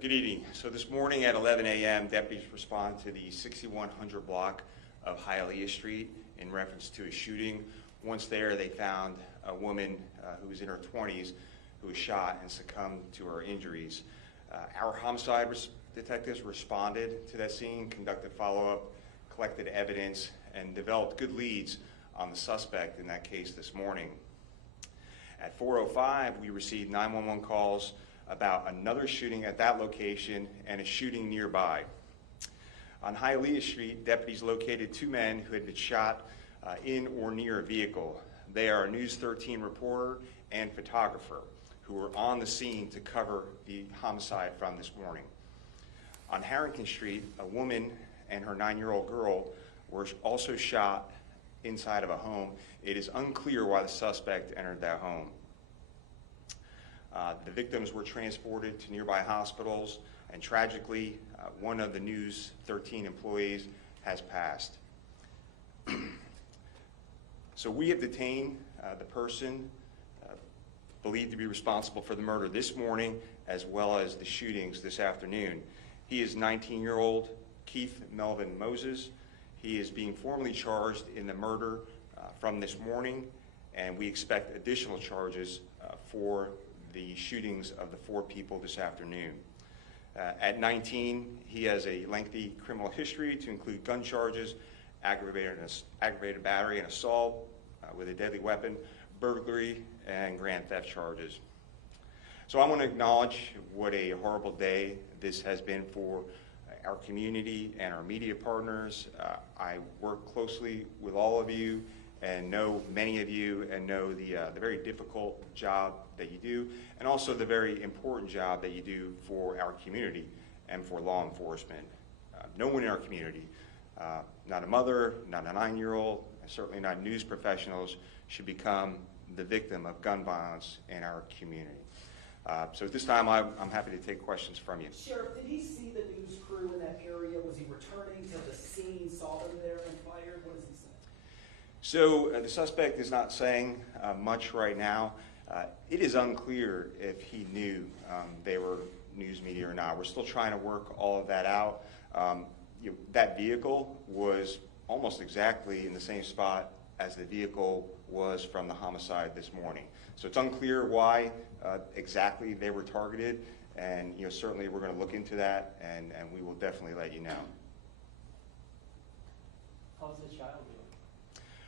Good evening. So this morning at 11 a.m., deputies responded to the 6100 block of Hialeah Street in reference to a shooting. Once there, they found a woman who was in her 20s who was shot and succumbed to her injuries. Our homicide detectives responded to that scene, conducted follow-up, collected evidence, and developed good leads on the suspect in that case this morning. At 4:05, we received 911 calls about another shooting at that location and a shooting nearby. On Hialeah Street, deputies located two men who had been shot in or near a vehicle. They are a News 13 reporter and photographer who were on the scene to cover the homicide from this morning. On Harrington Street, a woman and her 9-year-old girl were also shot inside of a home. It is unclear why the suspect entered that home. The victims were transported to nearby hospitals, and tragically, one of the News 13 employees has passed. So we have detained the person believed to be responsible for the murder this morning, as well as the shootings this afternoon. He is 19-year-old Keith Melvin Moses. He is being formally charged in the murder from this morning, and we expect additional charges for the shootings of the 4 people this afternoon. At 19, he has a lengthy criminal history to include gun charges, aggravated battery and assault with a deadly weapon, burglary, and grand theft charges. So I want to acknowledge what a horrible day this has been for our community and our media partners. I work closely with all of you and know many of you and know the very difficult job that you do, and also the very important job that you do for our community and for law enforcement. No one in our community, not a mother, not a 9-year-old, certainly not news professionals, should become the victim of gun violence in our community. So at this time, I'm happy to take questions from you. Sheriff, did he see the news crew in that area? Was he returning to the scene, saw them there and fired? What does he say? So the suspect is not saying much right now. It is unclear if he knew they were news media or not. We're still trying to work all of that out. That vehicle was almost exactly in the same spot as the vehicle was from the homicide this morning. So it's unclear why exactly they were targeted, and certainly we're going to look into that, and we will definitely let you know. How's the child doing?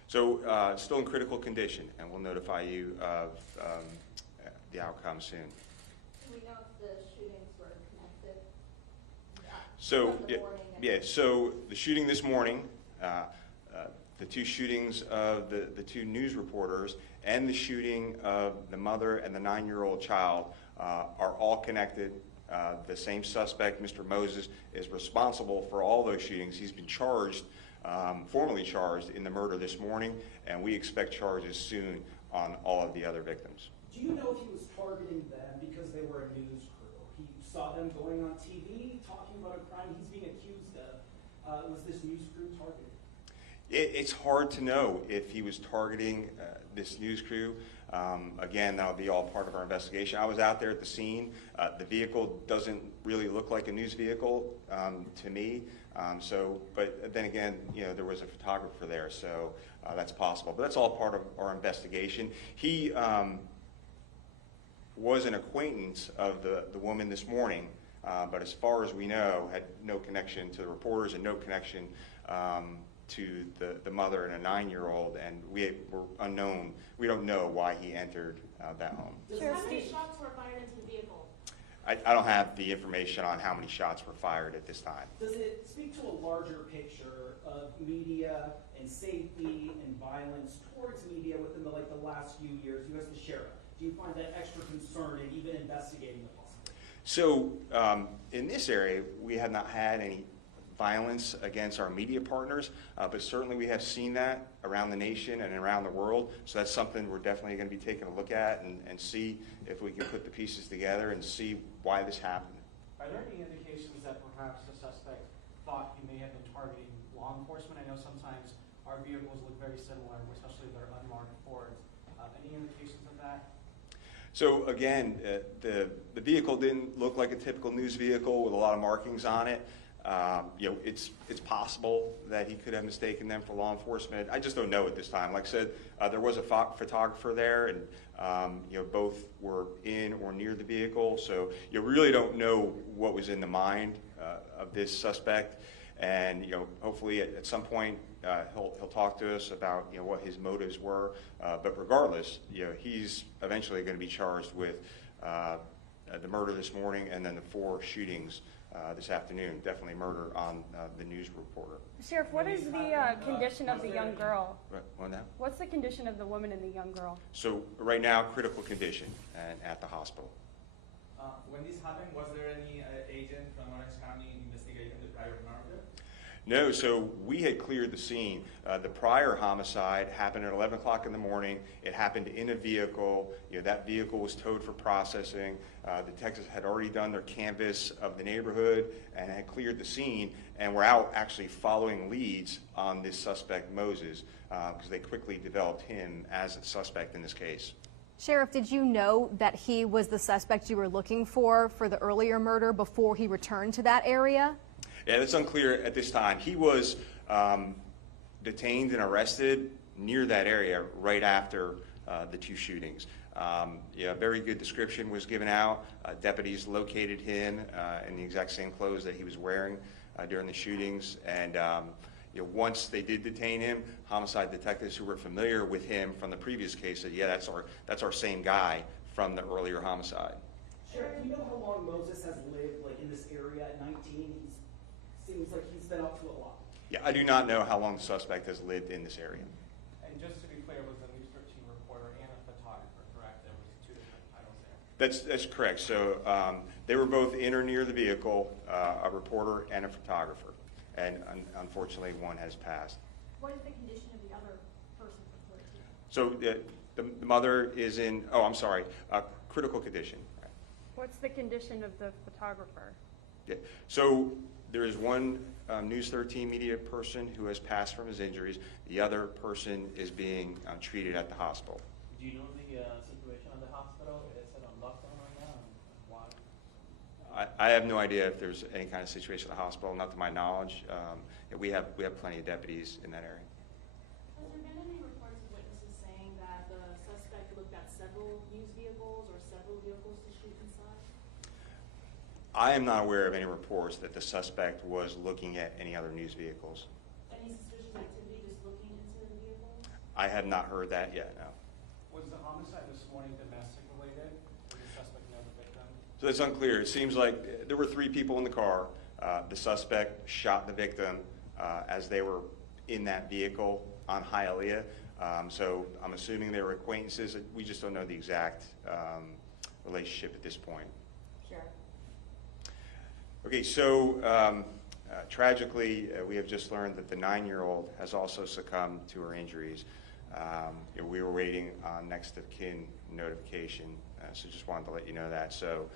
So still in critical condition, and we'll notify you of the outcome soon. Do we know if the shootings were connected? So so the shooting this morning, the 2 shootings of the 2 news reporters, and the shooting of the mother and the 9-year-old child are all connected. The same suspect, Mr. Moses, is responsible for all those shootings. He's been charged, formally charged in the murder this morning, and we expect charges soon on all of the other victims. Do you know if he was targeting them because they were a news crew? He saw them going on TV, talking about a crime he's being accused of. Was this news crew targeted? It's hard to know if he was targeting this news crew. Again, that'll be all part of our investigation. I was out there at the scene. The vehicle doesn't really look like a news vehicle to me. But then again, there was a photographer there, so that's possible. But that's all part of our investigation. He was an acquaintance of the woman this morning, but as far as we know, had no connection to the reporters and no connection to the mother and a 9-year-old, and we're unknown. We don't know why he entered that home. How many shots were fired into the vehicle? I don't have the information on how many shots were fired at this time. Does it speak to a larger picture of media and safety and violence towards media within the last few years? You as the sheriff, do you find that extra concerning, even investigating the possibility? So in this area, we have not had any violence against our media partners, but certainly we have seen that around the nation and around the world. So that's something we're definitely going to be taking a look at and see if we can put the pieces together and see why this happened. Are there any indications that perhaps the suspect thought he may have been targeting law enforcement? I know sometimes our vehicles look very similar, especially if they're unmarked Fords. Any indications of that? So again, the vehicle didn't look like a typical news vehicle with a lot of markings on it. It's possible that he could have mistaken them for law enforcement. I just don't know at this time. Like I said, there was a photographer there, and both were in or near the vehicle. So you really don't know what was in the mind of this suspect. And hopefully at some point he'll talk to us about what his motives were. But regardless, he's eventually going to be charged with the murder this morning and then the 4 shootings this afternoon. Definitely murder on the news reporter. Sheriff, what is the condition of the young girl? Right, on that? What's the condition of the woman and the young girl? So right now, critical condition and at the hospital. When this happened, was there any agent from Orange County investigating the prior murder? No, so we had cleared the scene. The prior homicide happened at 11 o'clock in the morning. It happened in a vehicle. That vehicle was towed for processing. Detectives had already done their canvass of the neighborhood and had cleared the scene, and were out actually following leads on this suspect, Moses, because they quickly developed him as a suspect in this case. Sheriff, did you know that he was the suspect you were looking for the earlier murder before he returned to that area? Yeah, that's unclear at this time. He was detained and arrested near that area right after the 2 shootings. A very good description was given out. Deputies located him in the exact same clothes that he was wearing during the shootings. And once they did detain him, homicide detectives who were familiar with him from the previous case said, yeah, that's our same guy from the earlier homicide. Sheriff, do you know how long Moses has lived in this area at 19? Seems like he's been up to a lot. Yeah, I do not know how long the suspect has lived in this area. And just to be clear, it was a News 13 reporter and a photographer, correct? There was 2 different titles there. That's correct. So they were both in or near the vehicle, a reporter and a photographer. And unfortunately, one has passed. What is the condition of the other person reported to? So the mother is in, critical condition. What's the condition of the photographer? Yeah. So there is one News 13 media person who has passed from his injuries. The other person is being treated at the hospital. Do you know the situation at the hospital? Is it on lockdown right now? And why? I have no idea if there's any kind of situation at the hospital, not to my knowledge. We have plenty of deputies in that area. Has there been any reports of witnesses saying that the suspect looked at several news vehicles or several vehicles to shoot inside? I am not aware of any reports that the suspect was looking at any other news vehicles. Any suspicious activity just looking into the vehicles? I have not heard that yet, no. Was the homicide this morning domestic related? Did the suspect know the victim? So that's unclear. It seems like there were 3 people in the car. The suspect shot the victim as they were in that vehicle on Hialeah. So I'm assuming they were acquaintances. We just don't know the exact relationship at this point. Sure. Okay, so tragically, we have just learned that the 9-year-old has also succumbed to her injuries. We were waiting on next of kin notification, so just wanted to let you know that. So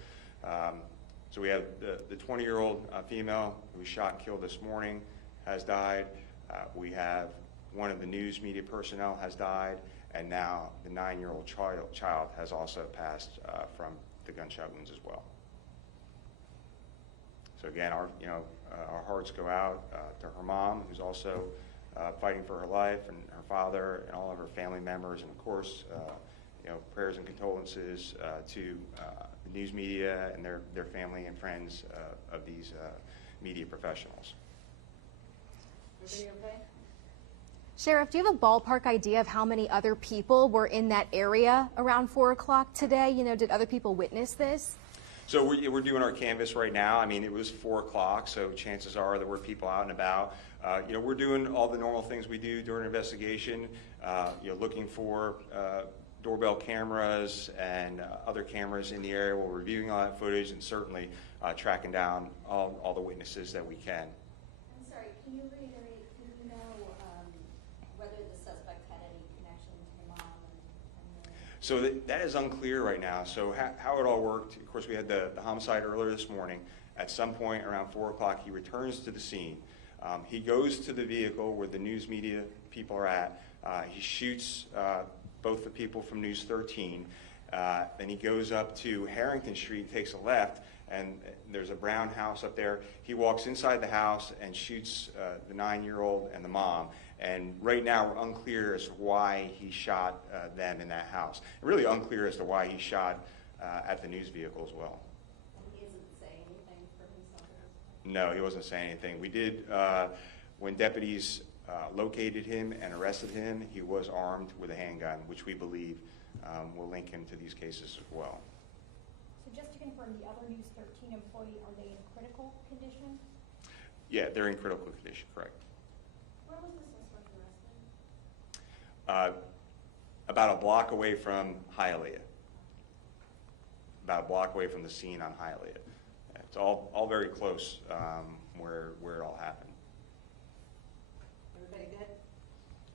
we have the 20-year-old female who was shot and killed this morning has died. We have one of the news media personnel has died, and now the 9-year-old child has also passed from the gunshot wounds as well. So again, our hearts go out to her mom, who's also fighting for her life, and her father, and all of her family members, and of course, prayers and condolences to the news media and their family and friends of these media professionals. Everybody okay? Sheriff, do you have a ballpark idea of how many other people were in that area around 4 o'clock today? Did other people witness this? So we're doing our canvas right now. I mean, it was 4 o'clock, so chances are there were people out and about. We're doing all the normal things we do during an investigation, looking for doorbell cameras and other cameras in the area. We're reviewing all that footage and certainly tracking down all the witnesses that we can. I'm sorry, can you reiterate, do you know whether the suspect had any connection to the mom and So that is unclear right now. So how it all worked, of course, we had the homicide earlier this morning. At some point around 4 o'clock, he returns to the scene. He goes to the vehicle where the news media people are at. He shoots both the people from News 13, Then he goes up to Harrington Street, takes a left, and there's a brown house up there. He walks inside the house and shoots the 9-year-old and the mom. And right now we're unclear as to why he shot them in that house. Really unclear as to why he shot at the news vehicle as well. He isn't saying anything for himself. No, he wasn't saying anything. We did, when deputies located him and arrested him, he was armed with a handgun, which we believe will link him to these cases as well. So just to confirm, the other News 13 employee, are they in critical condition? Yeah, they're in critical condition, correct. Where was the suspect arrested? About a block away from Hialeah. About a block away from the scene on Hialeah. It's all very close where it all happened. Everybody good?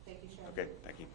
Thank you, Sheriff. Okay, thank you.